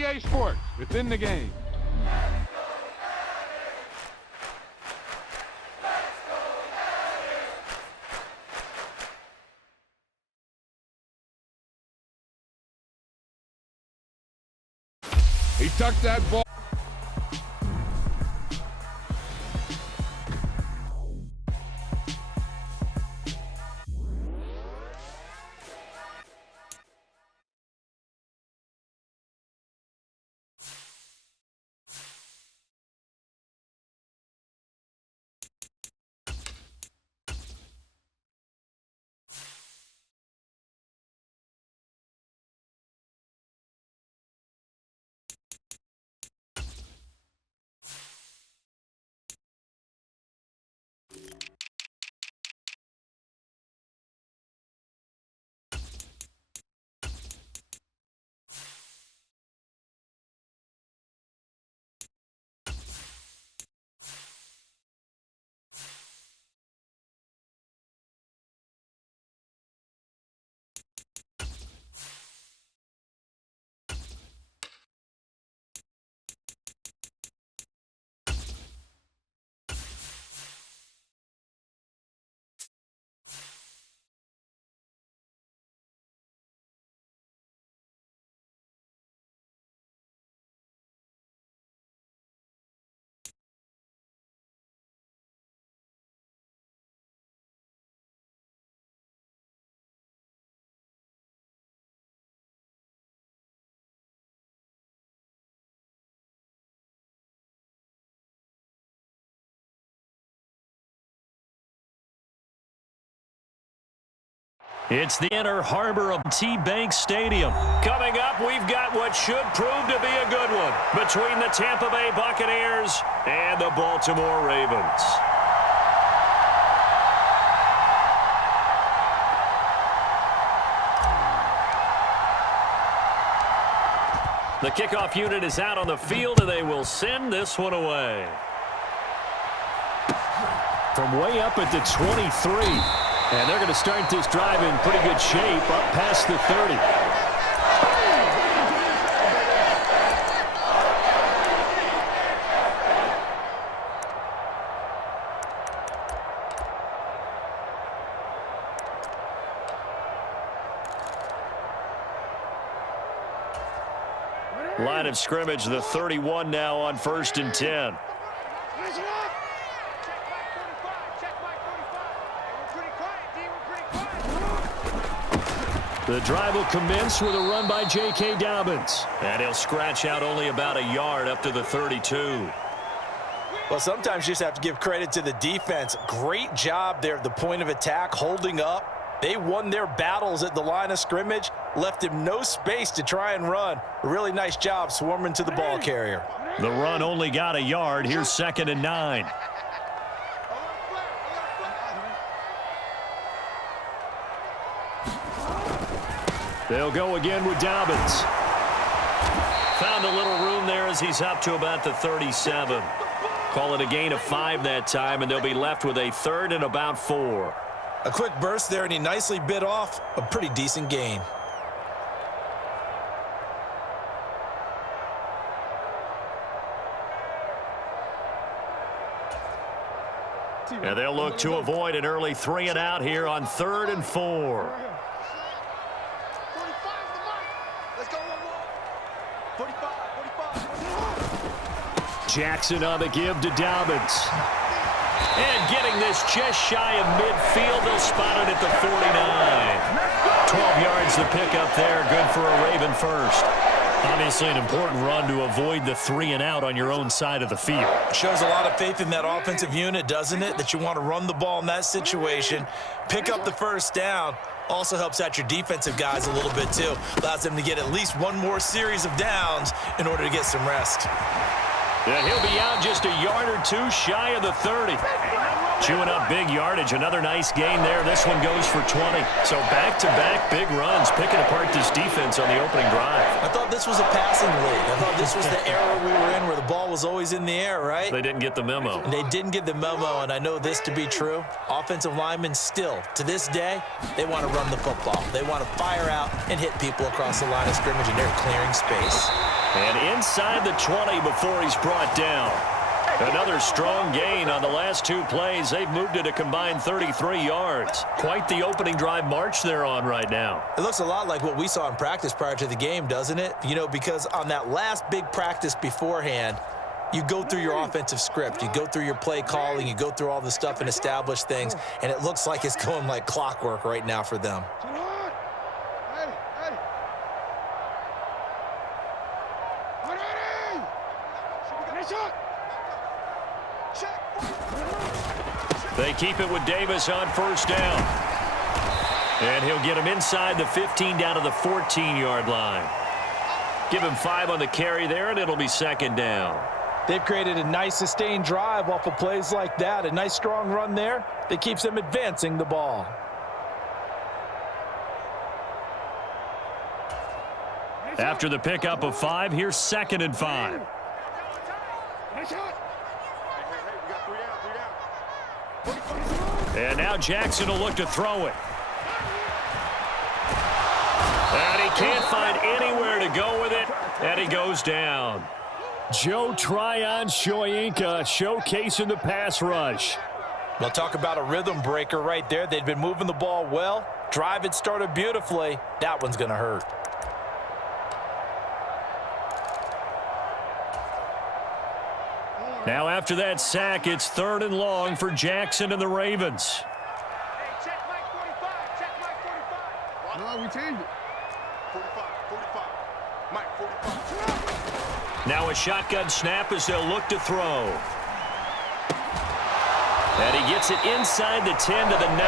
EA Sports. It's in the game. He tucked that ball. It's the Inner Harbor of T-Bank Stadium. Coming up, we've got what should prove to be a good one between the Tampa Bay Buccaneers and the Baltimore Ravens. The kickoff unit is out on the field, and they will send this one away. From way up at the 23. And they're going to start this drive in pretty good shape up past the 30. Line of scrimmage, the 31 now on 1st and 10. The drive will commence with a run by J.K. Dobbins. And he'll scratch out only about a yard up to the 32. Well, sometimes you just have to give credit to the defense. Great job there at the point of attack, holding up. They won their battles at the line of scrimmage, left him no space to try and run. A really nice job swarming to the ball carrier. The run only got a yard. Here's 2nd and 9. They'll go again with Dobbins. Found a little room there as he's up to about the 37. Call it a gain of 5 that time, and they'll be left with a 3rd and about 4. A quick burst there, and he nicely bit off a pretty decent gain. And they'll look to avoid an early 3 and out here on 3rd and 4. Jackson on the give to Dobbins. And getting this just shy of midfield, they'll spot it at the 49. 12 yards to pick up there, good for a Raven first. Obviously an important run to avoid the 3 and out on your own side of the field. Shows a lot of faith in that offensive unit, doesn't it? That you want to run the ball in that situation, pick up the first down. Also helps out your defensive guys a little bit too. Allows them to get at least one more series of downs in order to get some rest. Yeah, he'll be out just a yard or 2 shy of the 30. Chewing up big yardage. Another nice gain there. This one goes for 20. So back-to-back big runs, picking apart this defense on the opening drive. I thought this was a passing league. I thought this was the era we were in where the ball was always in the air, right? They didn't get the memo. They didn't get the memo, and I know this to be true. Offensive linemen still, to this day, they want to run the football. They want to fire out and hit people across the line of scrimmage, and they're clearing space. And inside the 20 before he's brought down. Another strong gain on the last two plays. They've moved it a combined 33 yards. Quite the opening drive march they're on right now. It looks a lot like what we saw in practice prior to the game, doesn't it? You know, because on that last big practice beforehand, you go through your offensive script. You go through your play calling. You go through all the stuff and establish things. And it looks like it's going like clockwork right now for them. They keep it with Davis on first down. And he'll get him inside the 15 down to the 14-yard line. Give him 5 on the carry there, and it'll be second down. They've created a nice sustained drive off of plays like that. A nice strong run there that keeps them advancing the ball. After the pickup of 5, here's 2nd and 5. And now Jackson will look to throw it. And he can't find anywhere to go with it, and he goes down. Joe Tryon-Shoyinka showcasing the pass rush. We'll talk about a rhythm breaker right there. They'd been moving the ball well. Drive had started beautifully. That one's going to hurt. Now after that sack, it's 3rd and long for Jackson and the Ravens. Hey, check Mike 45. Check Mike 45. No, we changed it. 45, 45. Mike 45. Now a shotgun snap as they'll look to throw. And he gets it inside the 10 to the 9.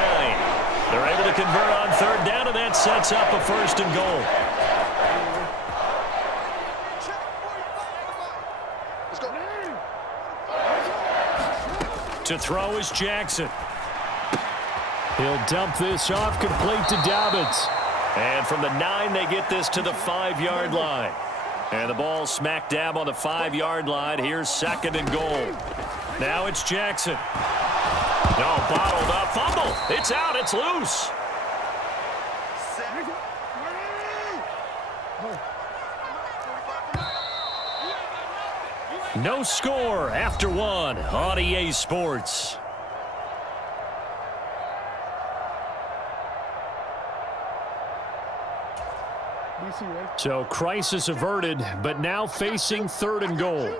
They're able to convert on 3rd down, and that sets up a 1st and goal. To throw is Jackson. He'll dump this off complete to Dobbins. And from the 9, they get this to the 5-yard line. And the ball smack dab on the 5-yard line. Here's 2nd and goal. Now it's Jackson. No, bottled up. Fumble. It's out. It's loose. No score after 1 on EA Sports. So crisis averted, but now facing 3rd and goal.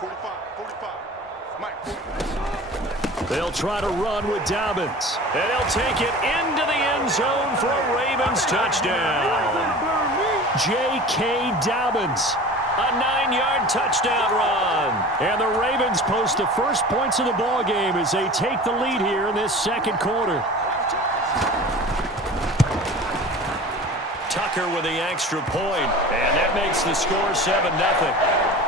45, 45. Mike 45. They'll try to run with Dobbins. And he'll take it into the end zone for a Ravens touchdown. J.K. Dobbins. A 9-yard touchdown run. And the Ravens post the first points of the ball game as they take the lead here in this 2nd quarter. Tucker with the extra point, and that makes the score 7-0.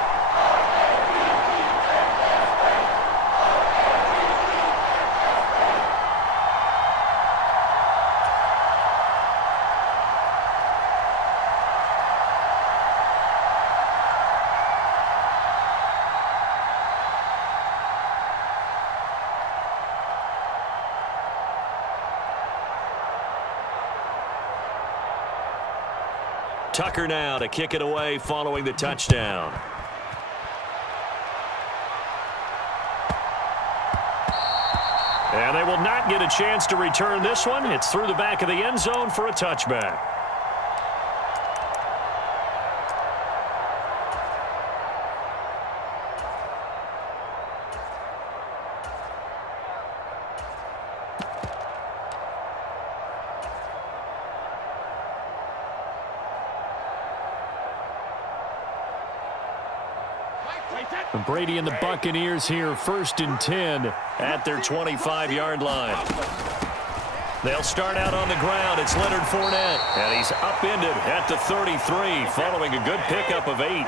Tucker now to kick it away following the touchdown. And they will not get a chance to return this one. It's through the back of the end zone for a touchback. Brady and the Buccaneers here, 1st and 10 at their 25-yard line. They'll start out on the ground. It's Leonard Fournette, and he's upended at the 33 following a good pickup of 8.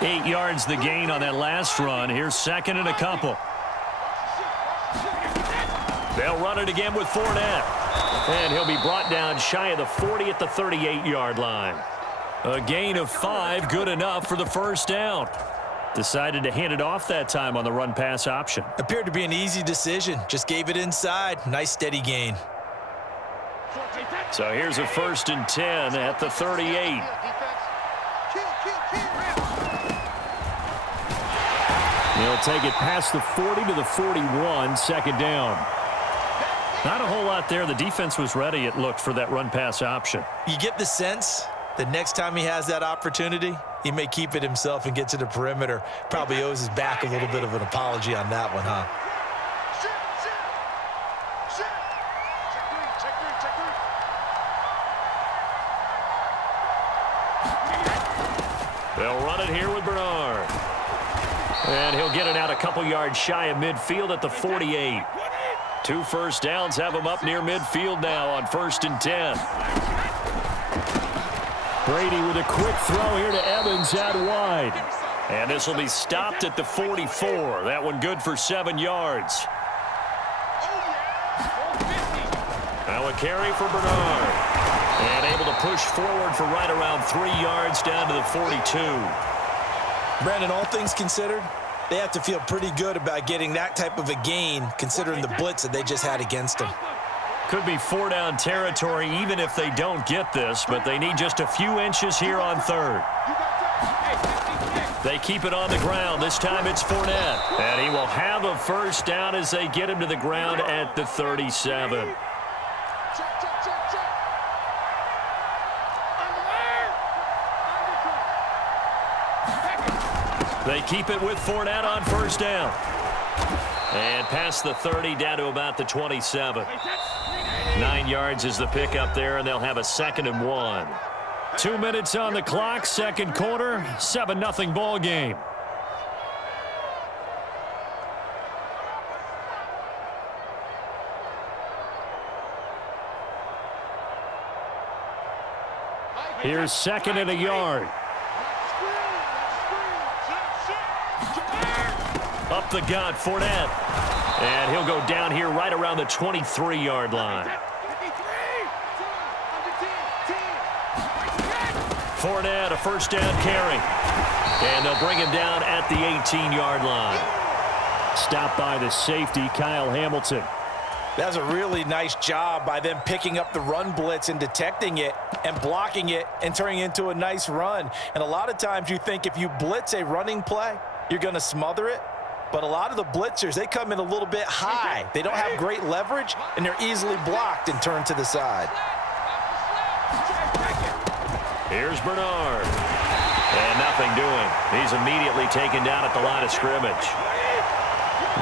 8 yards the gain on that last run. Here's 2nd and a couple. They'll run it again with Fournette. And he'll be brought down shy of the 40 at the 38-yard line. A gain of 5, good enough for the first down. Decided to hand it off that time on the run-pass option. Appeared to be an easy decision. Just gave it inside. Nice steady gain. So here's a 1st and 10 at the 38. They'll take it past the 40 to the 41, second down. Not a whole lot there. The defense was ready, it looked, for that run-pass option. You get the sense that next time he has that opportunity, he may keep it himself and get to the perimeter. Probably owes his back a little bit of an apology on that one, huh? They'll run it here with Bernard. And he'll get it out a couple yards shy of midfield at the 48. 2 first downs have him up near midfield now on 1st and 10. Brady with a quick throw here to Evans out wide. And this will be stopped at the 44. That one good for 7 yards. Now a carry for Bernard. And able to push forward for right around 3 yards down to the 42. Brandon, all things considered, they have to feel pretty good about getting that type of a gain considering the blitz that they just had against them. Could be 4-down territory even if they don't get this, but they need just a few inches here on 3rd. They keep it on the ground. This time it's Fournette. And he will have a first down as they get him to the ground at the 37. They keep it with Fournette on first down. And past the 30 down to about the 27. 9 yards is the pickup there, and they'll have a 2nd and 1. 2 minutes on the clock, second quarter, 7-0 ball game. Here's 2nd and a yard. Up the gut, Fournette. And he'll go down here right around the 23-yard line. Fournette, a first down carry. And they'll bring him down at the 18-yard line. Stopped by the safety, Kyle Hamilton. That's a really nice job by them picking up the run blitz and detecting it and blocking it and turning it into a nice run. And a lot of times you think if you blitz a running play, you're going to smother it. But a lot of the blitzers, they come in a little bit high. They don't have great leverage, and they're easily blocked and turned to the side. Here's Bernard. And nothing doing. He's immediately taken down at the line of scrimmage.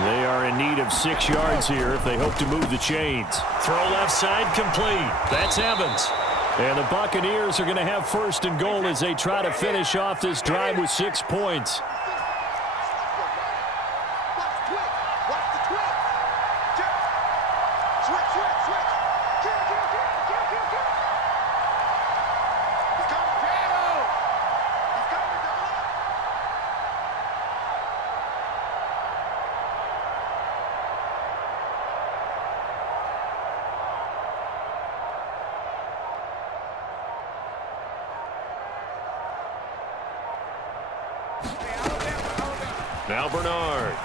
They are in need of 6 yards here if they hope to move the chains. Throw left side complete. That's Evans. And the Buccaneers are going to have 1st and goal as they try to finish off this drive with 6 points. Now Bernard.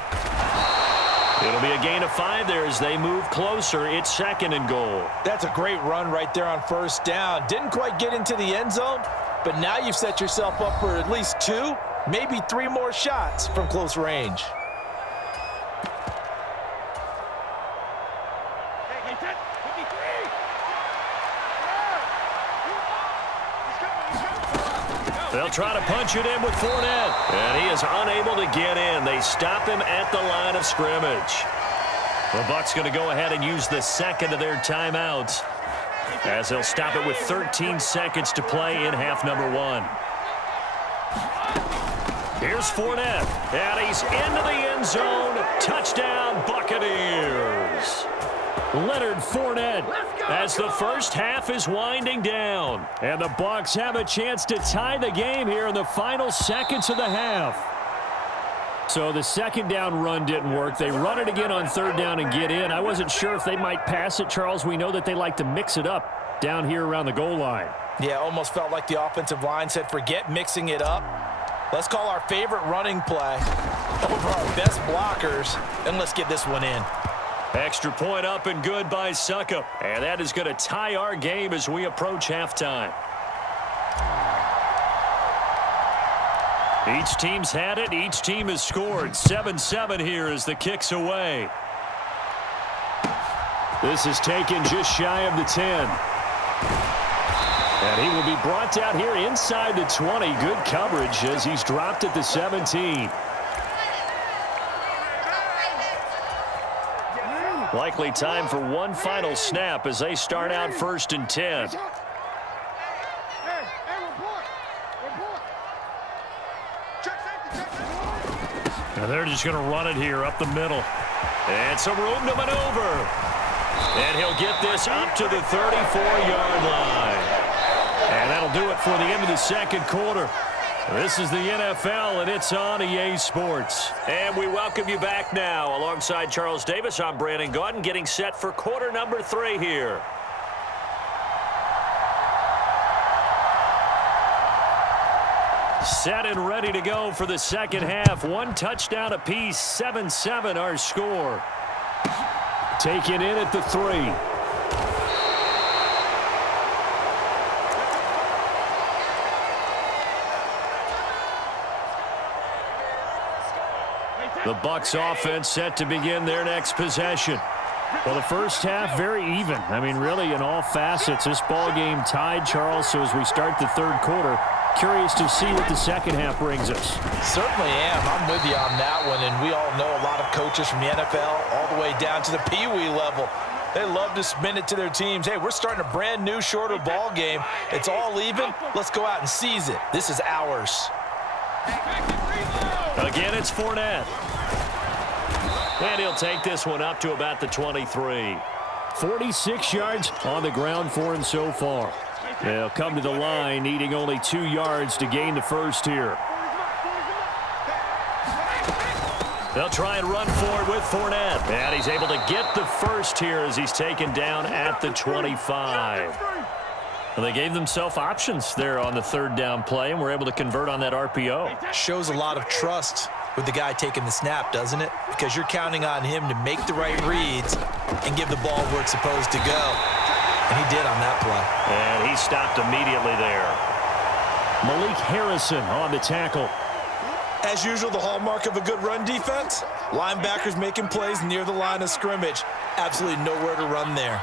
It'll be a gain of 5 there as they move closer. It's 2nd and goal. That's a great run right there on first down. Didn't quite get into the end zone, but now you've set yourself up for at least 2, maybe 3 more shots from close range. They'll try to punch it in with Fournette. And he is unable to get in. They stop him at the line of scrimmage. The Bucs going to go ahead and use the 2nd of their timeouts as they'll stop it with 13 seconds to play in half number 1. Here's Fournette. And he's into the end zone. Touchdown, Buccaneers. Leonard Fournette as the first half is winding down. And the Bucs have a chance to tie the game here in the final seconds of the half. So the second down run didn't work. They run it again on third down and get in. I wasn't sure if they might pass it, Charles. We know that they like to mix it up down here around the goal line. Yeah, almost felt like the offensive line said, forget mixing it up. Let's call our favorite running play over our best blockers, and let's get this one in. Extra point up and good by Succop. And that is going to tie our game as we approach halftime. Each team's had it. Each team has scored. 7-7 here as the kick's away. This is taken just shy of the 10. And he will be brought down here inside the 20. Good coverage as he's dropped at the 17. Likely time for one final snap as they start out 1st and 10. Now they're just going to run it here up the middle. And some room to maneuver. And he'll get this up to the 34-yard line. And that'll do it for the end of the second quarter. This is the NFL, and it's on EA Sports. And we welcome you back now. Alongside Charles Davis, I'm Brandon Gaudin, getting set for quarter number 3 here. Set and ready to go for the second half. One touchdown apiece, 7-7 our score. Taken in at the 3. The Bucs offense set to begin their next possession. Well, the first half, very even. I mean, really, in all facets, this ball game tied, Charles. So as we start the third quarter, curious to see what the second half brings us. Certainly am. I'm with you on that one. And we all know a lot of coaches from the NFL all the way down to the Pee Wee level. They love to spin it to their teams. Hey, we're starting a brand new, shorter ball game. It's all even. Let's go out and seize it. This is ours. Again, it's Fournette. And he'll take this one up to about the 23. 46 yards on the ground for him so far. They'll come to the line, needing only 2 yards to gain the first here. They'll try and run forward with Fournette. And he's able to get the first here as he's taken down at the 25. Well, they gave themselves options there on the third down play and were able to convert on that RPO. Shows a lot of trust with the guy taking the snap, doesn't it? Because you're counting on him to make the right reads and give the ball where it's supposed to go. And he did on that play. And he stopped immediately there. Malik Harrison on the tackle. As usual, the hallmark of a good run defense, linebackers making plays near the line of scrimmage. Absolutely nowhere to run there.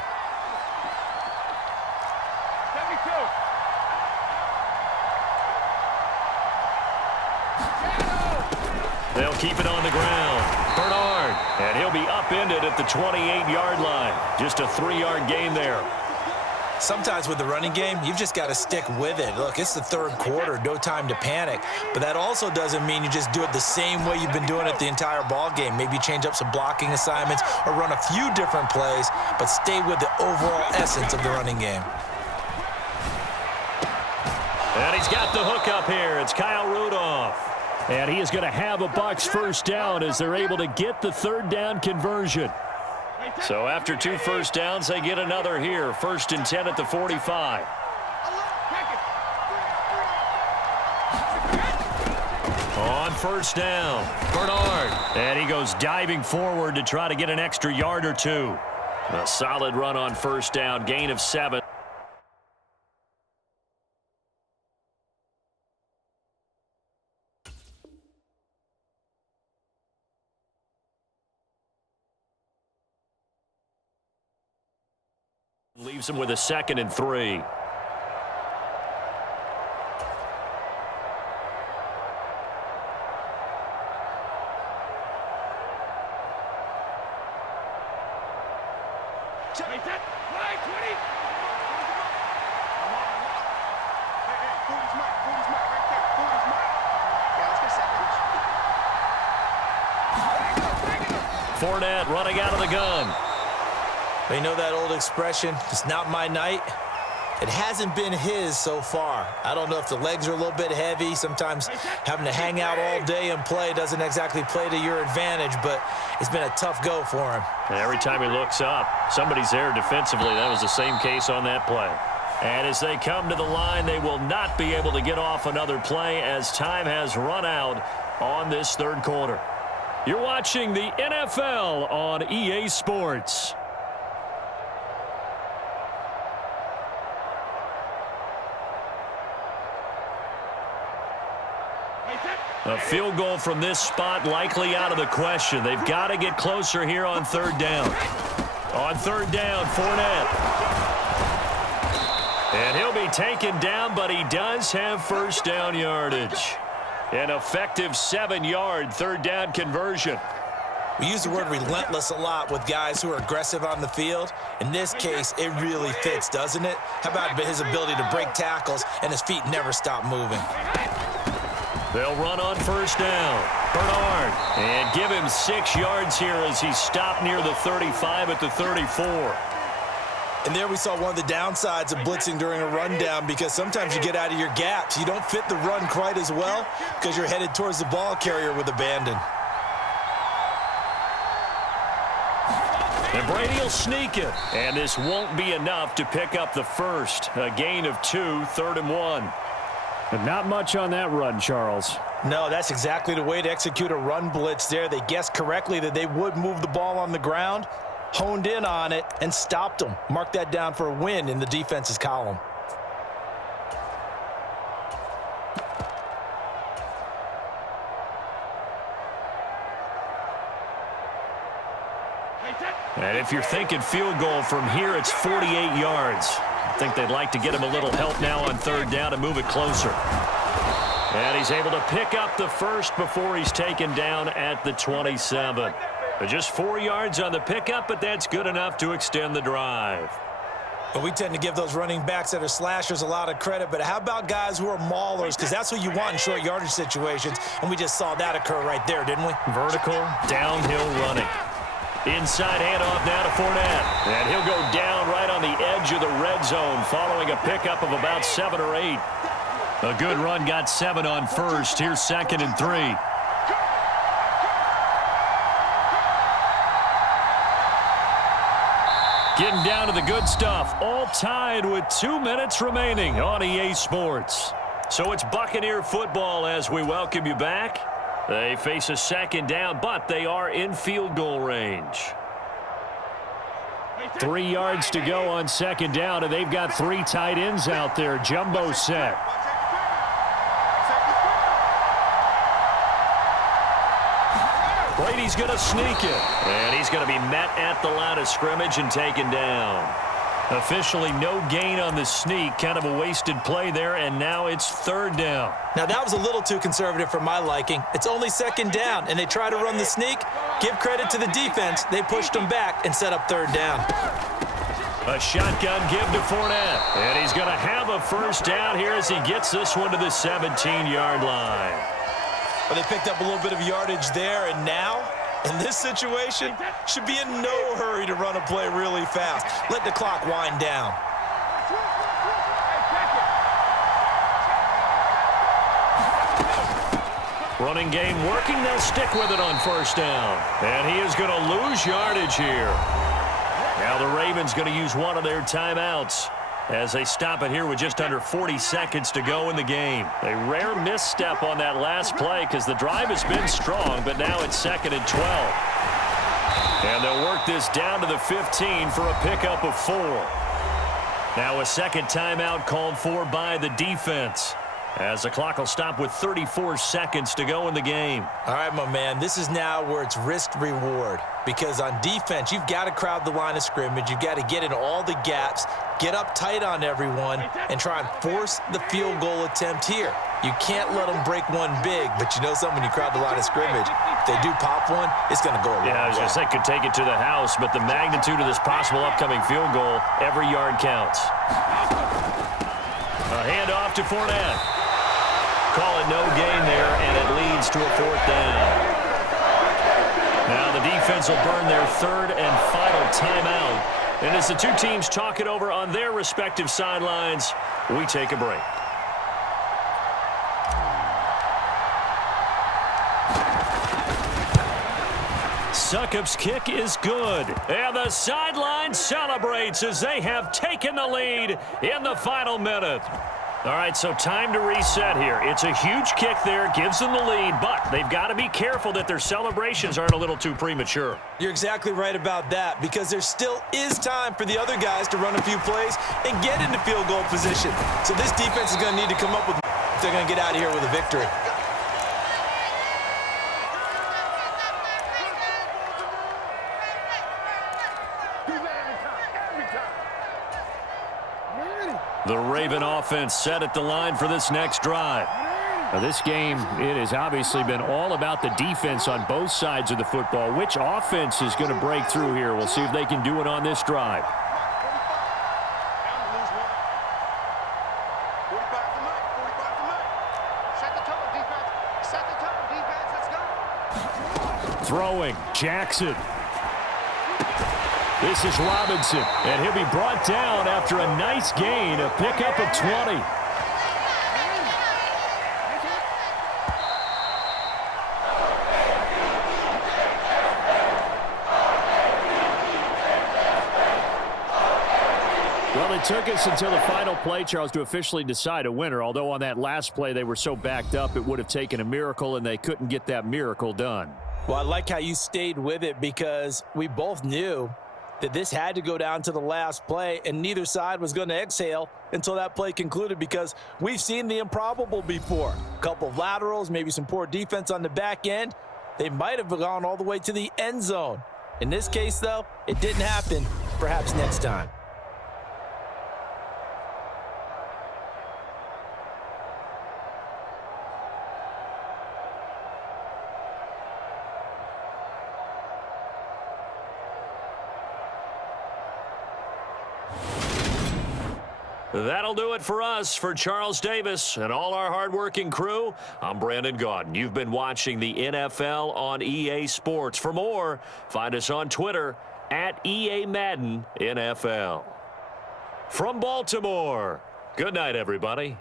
They'll keep it on the ground. Bernard, and he'll be upended at the 28-yard line. Just a 3-yard gain there. Sometimes with the running game, you've just got to stick with it. Look, it's the third quarter, no time to panic. But that also doesn't mean you just do it the same way you've been doing it the entire ball game. Maybe change up some blocking assignments or run a few different plays, but stay with the overall essence of the running game. And he's got the hook up here. It's Kyle Rudolph. And he is going to have a Bucs first down as they're able to get the third down conversion. So after 2 first downs, they get another here. 1st and 10 at the 45. On first down, Bernard. And he goes diving forward to try to get an extra yard or 2. A solid run on first down, gain of 7. Leaves him with a 2nd and 3. Fournette running out of the gun. You know that old expression, it's not my night. It hasn't been his so far. I don't know if the legs are a little bit heavy. Sometimes having to hang out all day and play doesn't exactly play to your advantage, but it's been a tough go for him. Every time he looks up, somebody's there defensively. That was the same case on that play. And as they come to the line, they will not be able to get off another play as time has run out on this third quarter. You're watching the NFL on EA Sports. A field goal from this spot likely out of the question. They've got to get closer here on third down. On third down, Fournette. And he'll be taken down, but he does have first down yardage. An effective 7-yard third down conversion. We use the word relentless a lot with guys who are aggressive on the field. In this case, it really fits, doesn't it? How about his ability to break tackles and his feet never stop moving? They'll run on first down. Bernard. And give him 6 yards here as he stopped near the 35 at the 34. And there we saw one of the downsides of blitzing during a rundown, because sometimes you get out of your gaps. You don't fit the run quite as well because you're headed towards the ball carrier with abandon. And Brady will sneak it. And this won't be enough to pick up the first. A gain of 2, 3rd and 1. But not much on that run, Charles. No, that's exactly the way to execute a run blitz there. They guessed correctly that they would move the ball on the ground, honed in on it, and stopped them. Mark that down for a win in the defense's column. And if you're thinking field goal from here, it's 48 yards. I think they'd like to get him a little help now on third down and move it closer. And he's able to pick up the first before he's taken down at the 27. Just 4 yards on the pickup, but that's good enough to extend the drive. But we tend to give those running backs that are slashers a lot of credit, but how about guys who are maulers? Because that's what you want in short yardage situations, and we just saw that occur right there, didn't we? Vertical, downhill running. Inside handoff now to Fournette. And he'll go down right on the edge of the red zone following a pickup of about 7 or 8. A good run got 7 on first. Here's 2nd and 3. Getting down to the good stuff. All tied with 2 minutes remaining on EA Sports. So it's Buccaneer football as we welcome you back. They face a 2nd down, but they are in field goal range. 3 yards to go on 2nd down, and they've got 3 tight ends out there. Jumbo set. Brady's going to sneak it. And he's going to be met at the line of scrimmage and taken down. Officially no gain on the sneak. Kind of a wasted play there, and now it's 3rd down. Now, that was a little too conservative for my liking. It's only 2nd down, and they try to run the sneak. Give credit to the defense. They pushed them back and set up 3rd down. A shotgun give to Fournette. And he's going to have a first down here as he gets this one to the 17-yard line. Well, they picked up a little bit of yardage there, and now, in this situation, should be in no hurry to run a play really fast. Let the clock wind down. Running game working. They'll stick with it on first down. And he is going to lose yardage here. Now the Ravens going to use one of their timeouts as they stop it here with just under 40 seconds to go in the game. A rare misstep on that last play because the drive has been strong, but now it's 2nd and 12. And they'll work this down to the 15 for a pickup of 4. Now a 2nd timeout called for by the defense, as the clock will stop with 34 seconds to go in the game. All right, my man, this is now where it's risk-reward, because on defense, you've got to crowd the line of scrimmage. You've got to get in all the gaps, get up tight on everyone, and try and force the field goal attempt here. You can't let them break one big, but you know something, when you crowd the line of scrimmage, if they do pop one, it's going to go a long way. Yeah, I was going to say, could take it to the house, but the magnitude of this possible upcoming field goal, every yard counts. A handoff to Fournette. Call it no gain there, and it leads to a 4th down. Now the defense will burn their 3rd and final timeout And as the two teams talk it over on their respective sidelines, we take a break. Succop's kick is good. And the sideline celebrates as they have taken the lead in the final minute. All right, so time to reset here. It's a huge kick there, gives them the lead, but they've got to be careful that their celebrations aren't a little too premature. You're exactly right about that, because there still is time for the other guys to run a few plays and get into field goal position. So this defense is going to need to come up with if they're going to get out of here with a victory. The Raven offense set at the line for this next drive. Now, this game, it has obviously been all about the defense on both sides of the football. Which offense is going to break through here? We'll see if they can do it on this drive. Throwing, Jackson. This is Robinson, and he'll be brought down after a nice gain, a pickup of 20. Well, it took us until the final play, Charles, to officially decide a winner, although on that last play they were so backed up it would have taken a miracle, and they couldn't get that miracle done. Well, I like how you stayed with it, because we both knew that this had to go down to the last play, and neither side was going to exhale until that play concluded, because we've seen the improbable before. A couple of laterals, maybe some poor defense on the back end. They might have gone all the way to the end zone. In this case, though, it didn't happen. Perhaps next time. That'll do it for us. For Charles Davis and all our hardworking crew, I'm Brandon Gaudin. You've been watching the NFL on EA Sports. For more, find us on Twitter at EA Madden NFL. From Baltimore, good night, everybody.